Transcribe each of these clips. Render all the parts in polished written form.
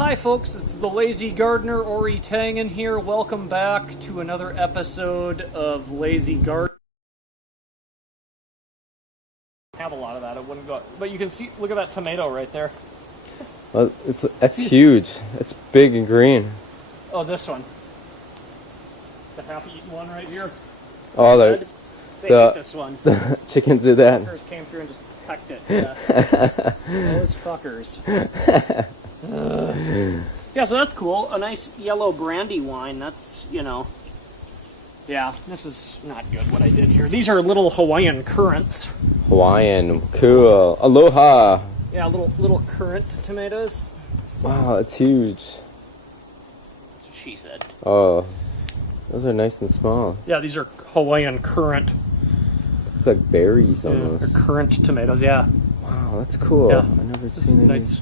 Hi folks, it's the Lazy Gardener, Ori Tangen here. Welcome back to another episode of Lazy Gardener. Have a lot of that, it wouldn't go, but you can see, look at that tomato right there. Well, that's huge. It's big and green. Oh, this one. The half-eaten one right here. Oh, they ate this one. The chickens did that. Fuckers came through and just pecked it. Yeah. Those fuckers. Yeah, so that's cool. A nice yellow brandy wine. That's, you know. Yeah, this is not good what I did here. These are little Hawaiian currants. Hawaiian, cool. Aloha. Yeah, little currant tomatoes. Wow, that's huge. That's what she said. Oh, those are nice and small. Yeah, these are Hawaiian currant. Look like berries almost. They're currant tomatoes, yeah. Wow, that's cool. Yeah. I've never seen any. Nice.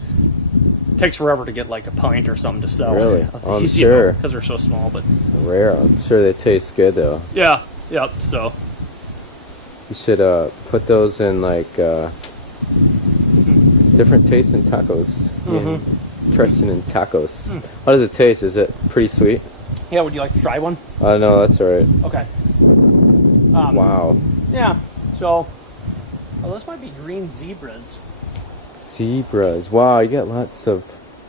Takes forever to get like a pint or something to sell. Really? I'm These, sure. Because they're so small, but Rare. I'm sure they taste good though. yeah, yep. So You should put those in like different tastes in tacos. Interested in tacos. How does it taste? Is it pretty sweet? yeah, would you like to try one? No, that's alright. Okay. Wow. Yeah. So, oh, this might be green zebras. Zebras. Wow, you got lots of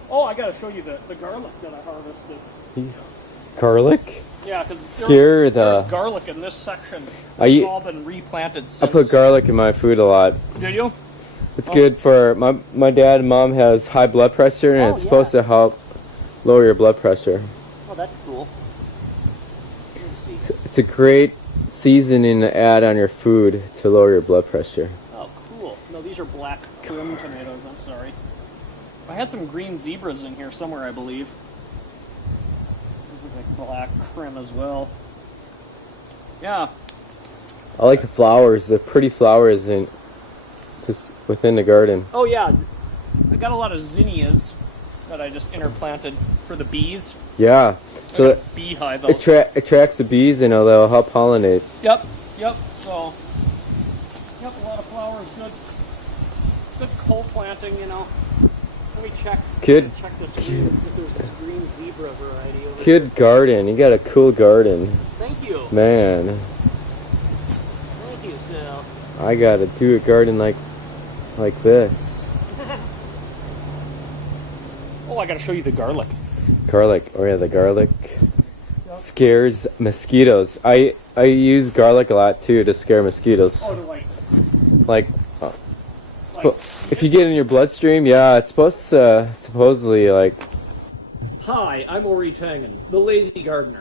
Oh, I gotta show you the garlic that I harvested. garlic. Yeah, because Scare there's garlic in this section. I It's all been replanted since. I put garlic in my food a lot. Did you? It's good for my dad and mom has high blood pressure, and it's supposed to help lower your blood pressure. Oh, that's cool. Let me see. It's a great seasoning to add on your food to lower your blood pressure. Oh, cool. No, these are black Currant tomatoes. I'm sorry. I had some green zebras in here somewhere, I believe. These look like black Currant as well. Yeah. I like the flowers, the pretty flowers just within the garden. Oh, yeah. I got a lot of zinnias that I just interplanted for the bees. Yeah. So Like a beehive. attracts the bees, and they'll help pollinate. Yep. So, yep, a lot of flowers. Good co-planting, you know. Let me check. Good. Check this if there's this green zebra variety over Good here. garden. You got a cool garden. Thank you. Man, Thank you, Sal. I gotta do a garden like this. Oh, I gotta show you the garlic. Garlic. Oh yeah, the garlic scares mosquitoes. I use garlic a lot too to scare mosquitoes. Oh, the white. Like if you get in your bloodstream, yeah, it's supposed to supposedly like. Hi, I'm Ori Tangen, the Lazy Gardener.